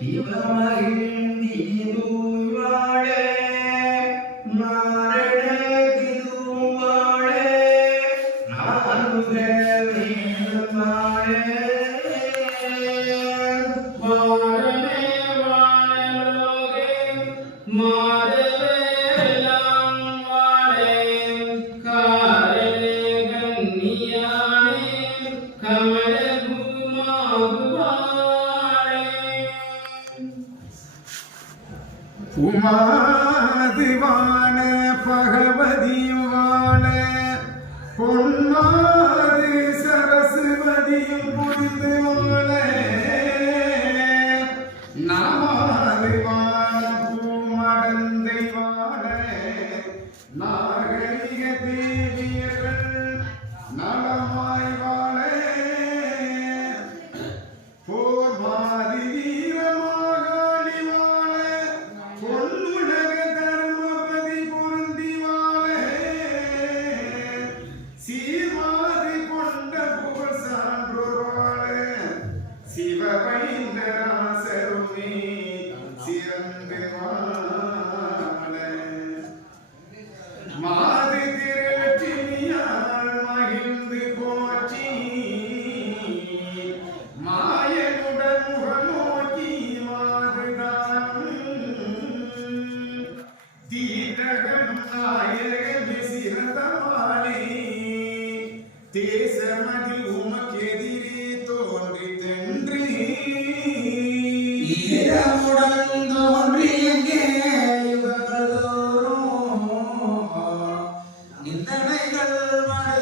ഇവമഹിൽ നീ my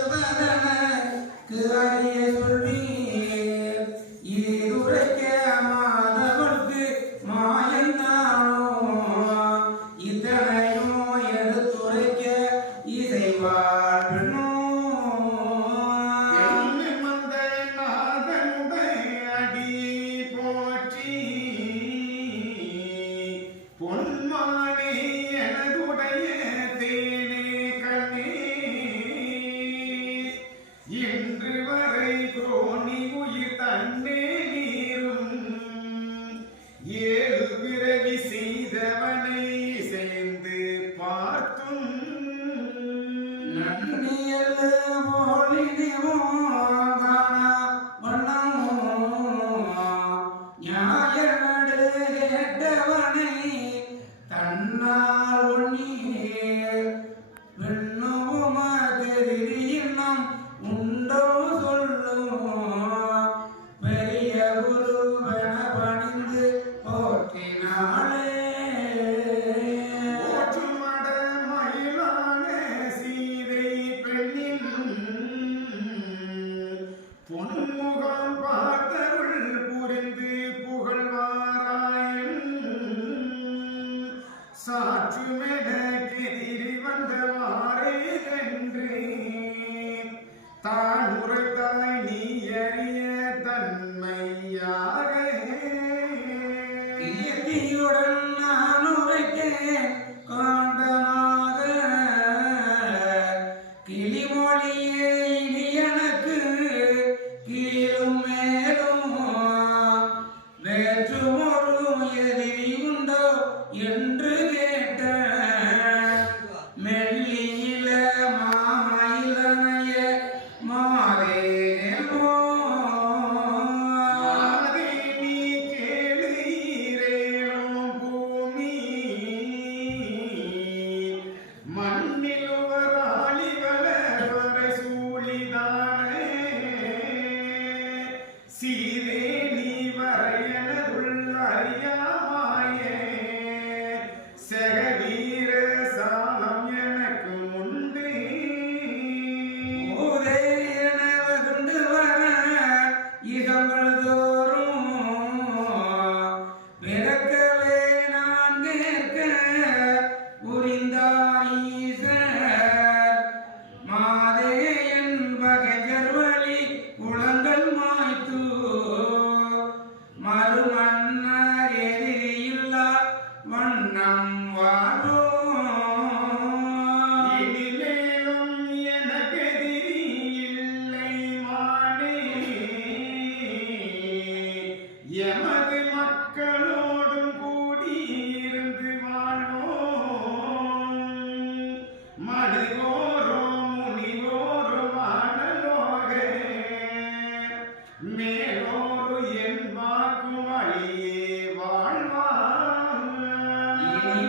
மறுவதனக்கு அறிய தான் உரைத்தாய் நீ அறிய தன்மையாக இயற்கையுடன் நான் உரைத்தேன் காண்டமாக கிளிமொழியே இது எனக்கு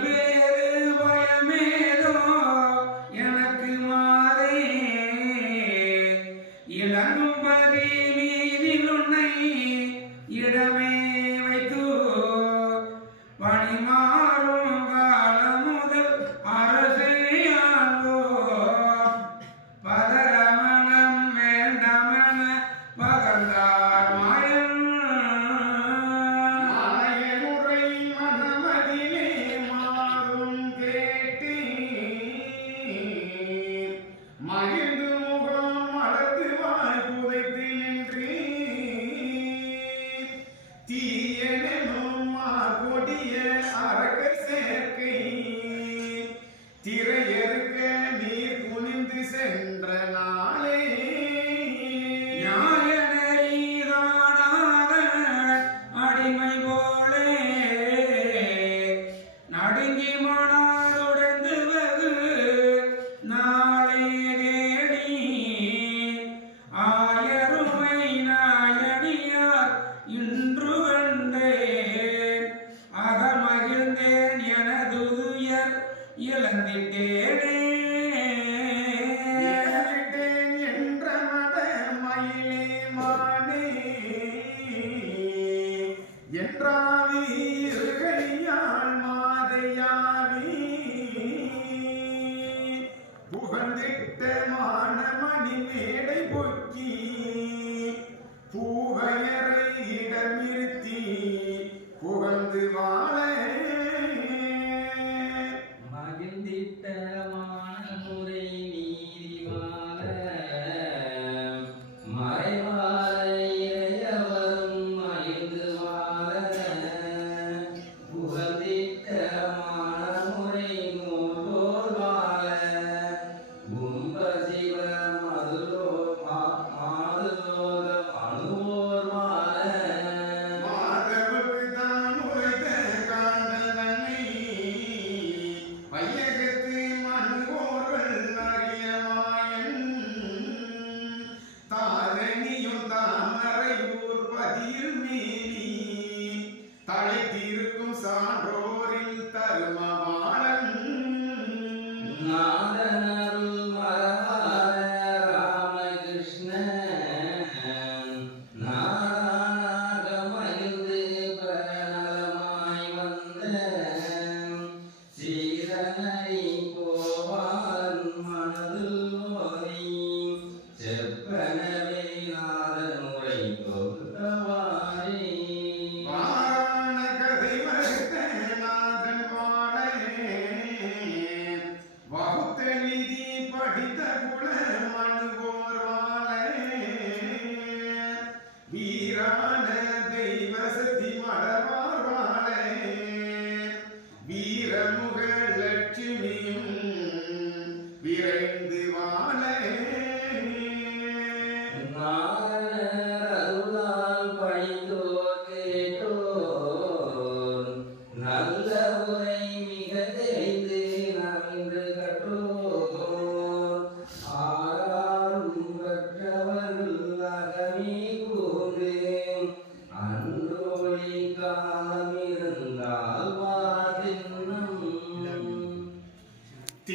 Ele